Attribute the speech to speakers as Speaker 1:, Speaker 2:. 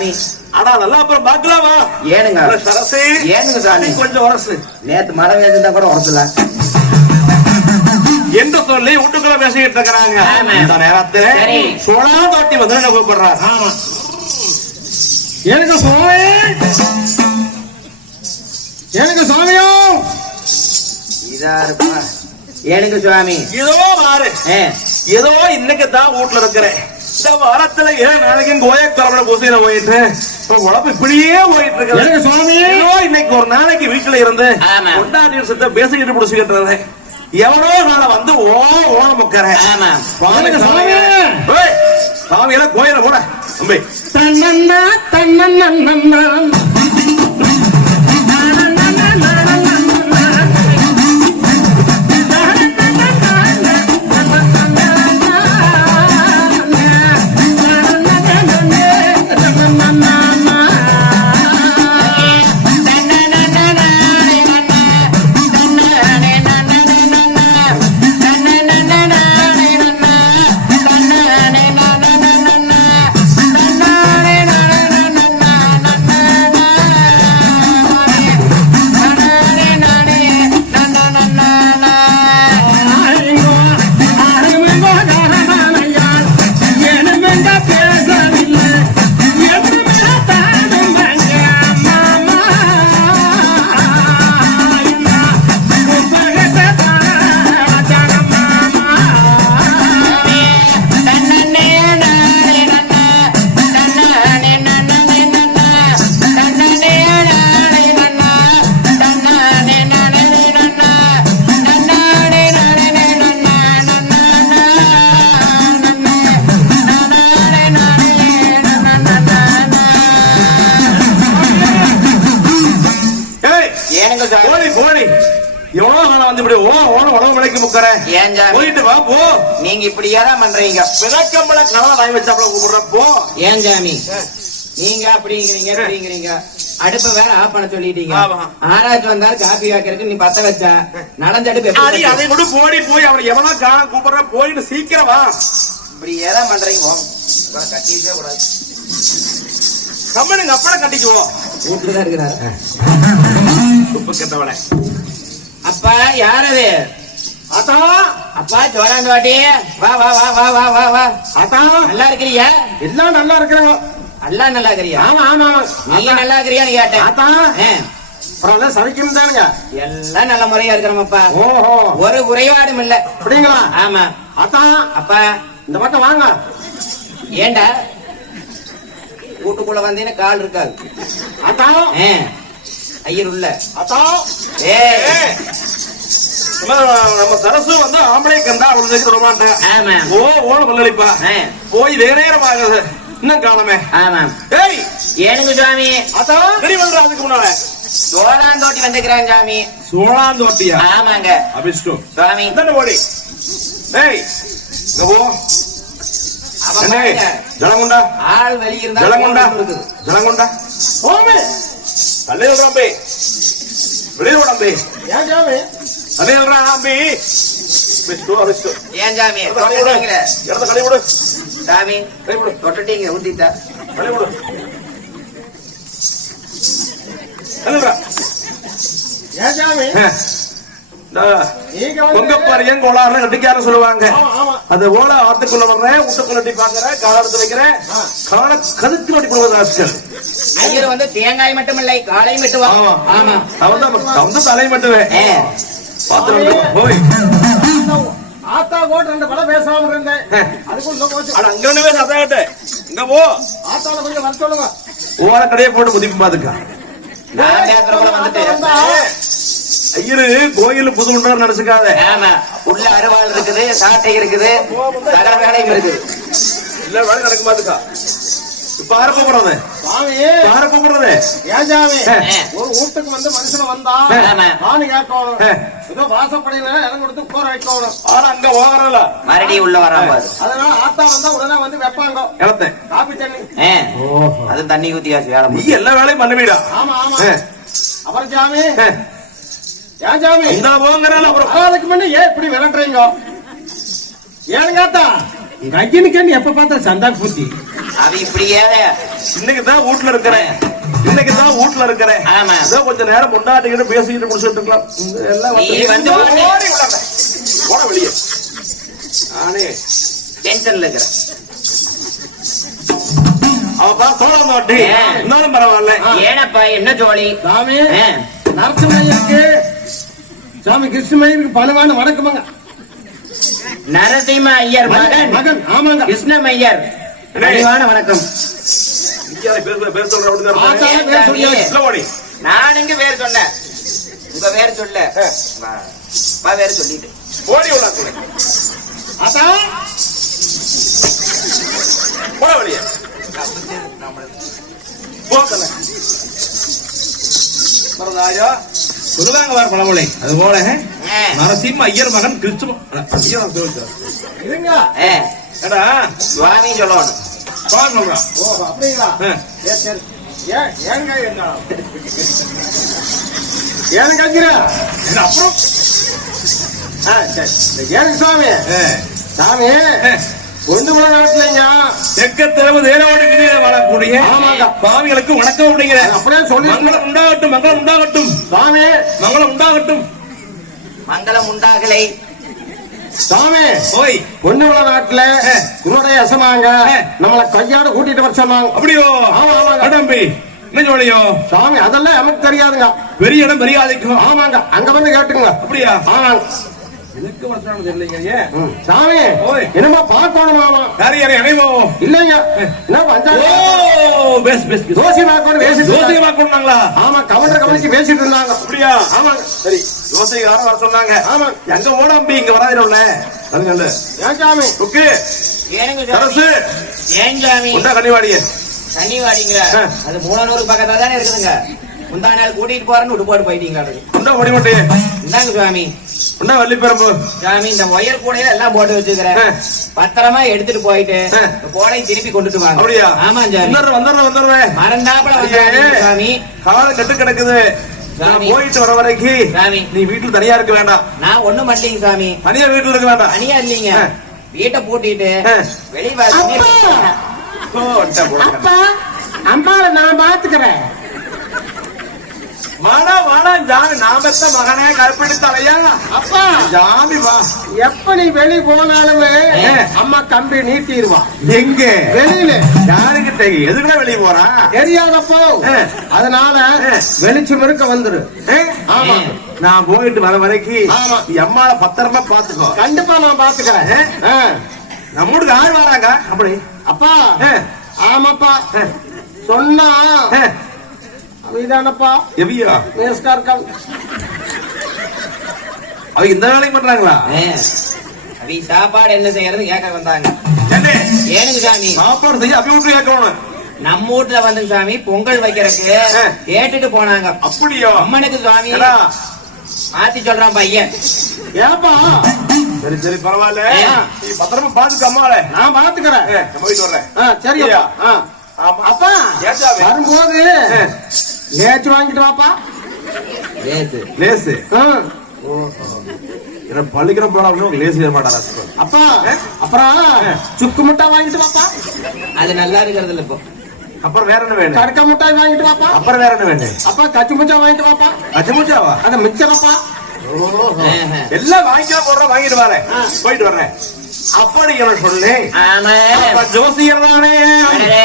Speaker 1: சாமி.
Speaker 2: ஆனா நல்லா அப்புறம் பாக்கலாமா
Speaker 1: ஏனுங்க.
Speaker 2: சரசே.
Speaker 1: ஏனுங்க சாமி.
Speaker 2: கொஞ்சம் உரசு.
Speaker 1: நேத்து மழை வேண்டியதா கூட உரசல.
Speaker 2: என்று சொல்லி வீட்டுக்குள்ள பேசிக்கிட்டு இருக்கிறாங்க. இந்த நேரத்துல. சோழா தோட்டி வந்து என்ன கூப்பிடுறாரு
Speaker 3: எனக்கு சுவாமி? எனக்கு சுவாமியோ?
Speaker 1: இதா இருப்பா. ஏனுங்க சுவாமி.
Speaker 2: ஏதோ மாறு ஏதோ இன்னைக்கு தான் வீட்டுல இருக்கிறேன். வாரத்துல ஏன் நாளைக்கு கோயக்கிழமை பூசையில போயிட்டு? உழப்பு இப்படியே போயிட்டு இருக்கு
Speaker 3: சுவாமி?
Speaker 2: ஏதோ இன்னைக்கு ஒரு நாளைக்கு வீட்டுல இருந்து. கொண்டாடி விஷயத்த பேசிக்கிட்டு புடிச்சுக்கிட்டு இருந்தேன் எவனோ நாளை வந்து ஓ ஓன முக்கறேன் சாமியில கோயில போட. தம்பி.
Speaker 3: தன்னன்னா
Speaker 1: ஏன்
Speaker 2: போயிட்டு வா போ.
Speaker 1: நீங்க இப்படியே தான் பண்றீங்க.
Speaker 2: விளக்கம்பள கனவா வாங்கி வச்சாப்புல கூப்பிடுற போ.
Speaker 1: ஏன் சாமி? நீங்க அப்படிங்கிறீங்க அப்படிங்கிறீங்க. அடுப்ப வேற ஆஃப் பண்ண சொல்லிட்டீங்க. ஆராய்ச்சி வந்தாரு காப்பி வைக்கிறதுக்கு நீ பத்த வச்ச. நலஞ்ச அடுப்பு?
Speaker 2: அதை கூட போடி போய் அவனை எவனா காண கூப்பிடுற போயிட்டு சீக்கிரம் வா.
Speaker 1: இப்படி ஏதான் பண்றீங்க கட்டிக்கவே கூடாது.
Speaker 2: கம்மனுங்க அப்பட கட்டிக்குவோம்.
Speaker 1: வீட்டுல தான் இருக்கிறாரு அப்பா யார்
Speaker 2: அத்தா.
Speaker 1: அப்பா வாட்டி வா வா வா வா வா வா வா.
Speaker 3: அத்தா.
Speaker 1: நல்லா இருக்கிறியா?
Speaker 3: எல்லாம் நல்லா இருக்கிறாங்க
Speaker 1: அல்லா நல்லா இருக்கிறியா?
Speaker 3: ஆமா ஆமா.
Speaker 1: நீங்க நல்லா இருக்கிறியான்னு கேட்டேன்.
Speaker 3: அத்தா.
Speaker 1: ஆ,
Speaker 3: அப்புறம் எல்லாம் சமைக்கணும் தானுங்க.
Speaker 1: எல்லாம் நல்ல முறையா இருக்கிறோமப்பா.
Speaker 3: ஓஹோ.
Speaker 1: ஒரு குறைபாடும் இல்ல.
Speaker 3: அப்படிங்களா?
Speaker 1: ஆமா.
Speaker 3: அத்தா.
Speaker 1: அப்பா.
Speaker 3: இந்த பக்கம் வாங்க.
Speaker 1: ஏண்டா? வீட்டுக்குள்ள வந்தீங்கன்னா கால் இருக்காது.
Speaker 3: அத்தா.
Speaker 1: ஐயர் உள்ள.
Speaker 2: அத்தா.
Speaker 1: ஏய்,
Speaker 2: நம்ம நம்ம சரசு வந்து ஆம்பளை கண்டா அவளுக்கு விட மாட்டேன்
Speaker 1: ஆமா
Speaker 2: ஓ ஓன பல்லளிப்பா. போய் வேற நேரம் ஆகுது இன்னும்
Speaker 1: ஆமா
Speaker 2: ஏய்!
Speaker 1: ஏனுங்க சுவாமி?
Speaker 2: அத்தா சரி பண்ற அதுக்கு முன்னால.
Speaker 1: சோழாந்தோட்டி வந்துக்கிறான் சாமி
Speaker 2: சோழாந்தோட்டியா?
Speaker 1: ஆமாங்க.
Speaker 2: அபிஷ்டு.
Speaker 1: சுவாமி.
Speaker 2: இந்தாண்ட ஓடி. ஏய் இங்க போ. ஜலங்குண்டா?
Speaker 1: ஆள் வெளிய இருந்தா
Speaker 2: ஜலங்குண்டா? ஜலங்குண்டா?
Speaker 3: போமே.
Speaker 2: தள்ளி விடுறான் பே வெளியே விடான் பே
Speaker 3: ஏன் சாமி
Speaker 2: தள்ளி விடுறான் பே அபிஷ்டு அபிஷ்டு
Speaker 1: ஏன் சாமி.
Speaker 2: இடத்த கடை விடு
Speaker 1: சாமி தொட்டுட்டீங்க ஊத்திட்டா
Speaker 2: கடை விடு தள்ளி விடுறா
Speaker 3: ஏன் சாமி நீங்க
Speaker 2: பொங்க
Speaker 3: வந்து
Speaker 2: பாரியன் கோளாறுல கட்டிக்காரன்னு சொல்லுவாங்க அது போல ஆத்துக்குள்ள வர்றேன் வீட்டுக்குள்ள அடி பாக்குறேன் கால எடுத்து வைக்கிறேன் கால கதுக்கு அடி போடுவது ஆட்கள்
Speaker 1: ஐயர் வந்து தேங்காய் மட்டுமில்லை காலையும் வெட்டுவா
Speaker 2: ஆமா
Speaker 1: ஆமா
Speaker 2: அவன் தான் அவன் தான் தலை மட்டுவேன் பாத்திரம் போய்.
Speaker 3: ஆத்தா கூட ரெண்டு படம் பேசாம இருந்தேன். அதுக்குள்ள போச்சு.
Speaker 2: அட அங்க ரெண்டு பேர் அதான் கேட்டேன் இங்க போ.
Speaker 3: ஆத்தால கொஞ்சம் வர சொல்லுங்க.
Speaker 2: ஓர கடையை போட்டு முதிப்பு பாத்துக்கா.
Speaker 1: நான் பேசுறவங்கள வந்துட்டு
Speaker 3: வந்தா,
Speaker 2: ஐயரு கோயில் புது உண்டார் நினைச்சுக்காத.
Speaker 1: உள்ள அருவாள் இருக்குது சாட்டை இருக்குது சகல வேலையும் இருக்குது.
Speaker 2: இல்ல வேலை நடக்க பாத்துக்கா யார கூப்பிடுறது
Speaker 3: சாமி.
Speaker 2: யார கூப்பிடுறது
Speaker 3: ஏன் சாமி?
Speaker 2: ஏ.
Speaker 3: ஒரு வீட்டுக்கு வந்து மனுஷன் வந்தா. நானு கேட்கணும். ஏதோ வாசப்படையில இடம் கொடுத்து கூற வைக்கணும்.
Speaker 2: ஆனா அங்க போகிறல
Speaker 1: மறுபடியும் உள்ள பாரு.
Speaker 3: அதனால ஆத்தா வந்தா உடனே வந்து வைப்பாங்க.
Speaker 2: இடத்த
Speaker 3: காப்பி தண்ணி.
Speaker 1: அது தண்ணி ஊத்தியாச்சு வேலை
Speaker 2: நீ. எல்லா வேலையும் பண்ணுவீடா.
Speaker 3: ஆமா ஆமா. அப்புறம் சாமி.
Speaker 2: ஏ,
Speaker 3: ஏன் சாமி?
Speaker 2: இந்த போங்கிறான் அப்புறம்
Speaker 3: அதுக்கு முன்ன ஏன் இப்படி விரட்டுறீங்க? ஏனுங்க ஆத்தா? எங்க ஐயனுக்கு எப்ப பார்த்தா சந்தா பூத்தி.
Speaker 1: அது இப்படியே
Speaker 2: இன்னைக்கு தான் வீட்டுல இருக்கிறேன். இன்னைக்கு தான் வீட்டுல இருக்கிறேன்.
Speaker 1: ஆமா.
Speaker 2: ஏதோ கொஞ்ச நேரம் முன்னாடிக்கிட்டு பேசிக்கிட்டு முடிச்சுட்டு இருக்கலாம். இந்த எல்லாம்
Speaker 1: வந்து பாரு.
Speaker 2: ஓடி விடாத. போடா வெளியே. நானே
Speaker 1: டென்ஷன்ல இருக்கிற
Speaker 2: அவப்பா சோழம் தோட்டி
Speaker 1: ஏ.
Speaker 2: இருந்தாலும் பரவாயில்ல.
Speaker 1: ஏனப்பா என்ன ஜோலி?
Speaker 3: சாமி. நரசிம்மையருக்கு சாமி கிருஷ்ணமயிருக்கு பணிவான வணக்கமுங்க.
Speaker 1: நரசிம்ம ஐயர் மகன்
Speaker 3: மகன். ஆமாங்க.
Speaker 1: கிருஷ்ணமையர் பணிவான வணக்கம். நான் எங்க பேர் சொன்னேன்? உங்க பேர் சொல்ல. வா. பேர் சொல்லிட்டு.
Speaker 2: ஓடி கூட
Speaker 3: ஆத்தா.
Speaker 2: போட வெளியே. போக்கல மறந்தாயா? பழமொழி. அது போல. நரசிம்ம ஐயர் மகன் கிறிஸ்துவ ஐயா ஏடா
Speaker 1: சுவாமி சொல்லணும்
Speaker 2: பால் சொல்றான்
Speaker 3: ஓ அப்படிங்களா. சரி. ஏன் ஏங்க என்ன ஏன்னு கேட்கிறா
Speaker 2: என்ன அப்புறம்?
Speaker 3: ஆ, சரி. ஏனுங்க சாமி?
Speaker 2: ஏ,
Speaker 3: சாமி ஒன்று மணி நாட்டுலங்க
Speaker 2: தெற்கத்திரவு தேரோடு கிரியில வாழக்கூடிய
Speaker 3: ஆமாங்க.
Speaker 2: பாவிகளுக்கு வணக்கம் அப்படிங்கிற
Speaker 3: அப்படியே சொல்லி
Speaker 2: மங்களம் உண்டாகட்டும் மங்களம் உண்டாகட்டும்.
Speaker 3: சாமி.
Speaker 2: மங்களம் உண்டாகட்டும்.
Speaker 1: மங்களம் உண்டாகலை.
Speaker 3: சாமி
Speaker 2: ஓய்.
Speaker 3: பொண்ணு நாட்டுல. உன்னுடைய யசமாங்க
Speaker 2: ஆ.
Speaker 3: நம்மளை கையாட கூட்டிட்டு வர சொன்னாங்க.
Speaker 2: அப்படியோ?
Speaker 3: ஆமா, ஆமாங்க.
Speaker 2: அடம்பி. என்ன ஜோலியோ?
Speaker 3: சாமி அதெல்லாம் நமக்கு தெரியாதுங்க.
Speaker 2: பெரிய இடம் பெரிய ஆதிக்கம்.
Speaker 3: ஆமாங்க. அங்க வந்து கேட்டுங்க
Speaker 2: அப்படியா?
Speaker 3: ஆமாங்க.
Speaker 2: எனக்கு ஏன்
Speaker 3: ம். சாமி
Speaker 2: ஓய்.
Speaker 3: என்னமா பார்க்கணும் மாமா?
Speaker 2: யார் யாரை அனைவோம்
Speaker 3: இல்லைங்க. என்ன
Speaker 2: ஓ
Speaker 3: பஞ்சாயத்து
Speaker 2: பெஸ் பெஸ்
Speaker 3: தோசை பார்க்கணும் பேசிட்டு
Speaker 2: ஜோசிக
Speaker 3: இருந்தாங்க.
Speaker 2: வாக்கணுங்களா
Speaker 3: ஆமா கவுண்டர் கவனிச்சு பேசிட்டு இருந்தாங்க.
Speaker 2: அப்படியா?
Speaker 3: ஆமாங்க
Speaker 2: சரி யாரும் வர சொன்னாங்க.
Speaker 3: ஆமா.
Speaker 2: எங்க ஓடம்பி இங்க வராதிரம்ல அதுங்கல்ல
Speaker 3: ஏன் சாமி?
Speaker 2: ருக்கு
Speaker 1: ஏனுங்க சாமி? ஏன் சாமி?
Speaker 2: உண்டா கனிவாடிய?
Speaker 1: தண்ணி வாடிங்களா
Speaker 2: ஆ.
Speaker 1: அது மூணானூறு பக்கத்துல தானே இருக்குதுங்க. முந்தா நாள் கூட்டிட்டு போறேன்னு போயிட்டீங்களா அதுக்கு.
Speaker 2: உண்டா முடிமட்டே
Speaker 1: இந்தாங்க சுவாமி.
Speaker 2: உண்டா வள்ளிப்பெரம்பு
Speaker 1: சாமி இந்த ஒயர் கூடையில எல்லாம் போட்டு வச்சுக்கிறேன்.
Speaker 2: ஆ.
Speaker 1: பத்திரமா எடுத்துட்டு போயிட்டு கோடை திருப்பி கொண்டுட்டு வாங்க.
Speaker 2: அப்படியா?
Speaker 1: ஆமா சாமி
Speaker 2: வந்துடுறேன் வந்துடுறேன் வந்துடுறேன்.
Speaker 1: மறந்தாப்புல. வந்தாங்க சாமி
Speaker 2: காலம் கெட்டு கிடக்குது. போயிட்டு வர வரைக்கும்
Speaker 1: சாமி.
Speaker 2: நீ வீட்டுல தனியா இருக்க வேண்டாம்.
Speaker 1: நான் ஒண்ணும் பண்ணலீங்க சாமி
Speaker 2: தனியா வீட்டுல இருக்க வேண்டாம்.
Speaker 1: தனியா இல்லீங்க. வீட்டை பூட்டிட்டு. வெளிய.
Speaker 3: அப்பா! அம்மாவை நான் பாத்துக்கிறேன்.
Speaker 2: வாடா வாடா ஜாமி நான் பெத்த மகனே? கற்பிடி தலையா?
Speaker 3: அப்பா
Speaker 2: ஜாமி வா.
Speaker 3: எப்ப நீ வெளி போனாலுமே. அம்மா கம்பி நீட்டிடுவா
Speaker 2: எங்க?
Speaker 3: வெளியில.
Speaker 2: யாருக்கிட்ட எதுக்குடா வெளிய போறா?
Speaker 3: தெரியாதப்போ. அதனால. வெளிச்சம் இருக்க வந்துரு? ஆமா.
Speaker 2: நான் போயிட்டு வர வரைக்கும் அம்மாவை பத்திரமா பாத்துக்கோ
Speaker 3: கண்டிப்பா நான் பாத்துக்கிறேன் ஆ.
Speaker 2: நம்ம வீட்டுக்கு ஆள் வராங்க. அப்படி.
Speaker 3: அப்பா. ஆமாப்பா. சொன்னா
Speaker 2: ஆ.
Speaker 3: இதானப்பா
Speaker 2: எவியா
Speaker 3: மேஸ்கார்கம்
Speaker 2: அவங்க இந்த வேலையும் பண்றாங்களா?
Speaker 1: அவி சாப்பாடு என்ன செய்யறது? கேட்க வந்தாங்க. ஏனுங்க சாமி?
Speaker 2: சாப்பாடு செய்ய அப்படி விட்டு கேட்கணும்
Speaker 1: நம்ம வீட்டுல வந்து சாமி பொங்கல் வைக்கிறதுக்கு. கேட்டுட்டு போனாங்க.
Speaker 2: அப்படியோ?
Speaker 1: அம்மனுக்கு
Speaker 2: ஏடா,
Speaker 1: மாத்தி சொல்றான் பையன்.
Speaker 3: ஏப்பா
Speaker 2: சரி சரி பரவாயில்ல. நீ பத்திரமா பாத்துக்க
Speaker 3: நான் பாத்துக்கிறேன்.
Speaker 2: நம்ம போயிட்டு வர்றேன்.
Speaker 3: சரி அப்பா. வரும்போது லேச்சு வாங்கிட்டு வாப்பா.
Speaker 2: லேசு.
Speaker 3: ஆ.
Speaker 2: என்ன பள்ளிக்கிறம் போனா அப்படின்னு லேசு செய்ய மாட்டாரா
Speaker 3: அப்பா அப்புறம் சுக்கு முட்டாய் வாங்கிட்டு வாப்பா.
Speaker 1: அது நல்லா இருக்கிறது இல்ல இப்போ.
Speaker 2: அப்புறம் வேற என்ன வேணும்?
Speaker 3: கடுக்க முட்டாய் வாங்கிட்டு வாப்பா.
Speaker 2: அப்புறம் வேற என்ன வேணும்?
Speaker 3: அப்பா கச்சி முச்சாய் வாங்கிட்டு வாப்பா.
Speaker 2: அச்சமுச்சாவா
Speaker 3: அது மிச்சரப்பா.
Speaker 1: ஆஹா.
Speaker 2: எல்லாம் வாங்கிக்கலாம் போடுறோம் வாங்கிட்டு வரேன் போயிட்டு வர்றேன் அப்படி என்ன சொல்லு ஜோசியர் தானே?
Speaker 1: அடடே.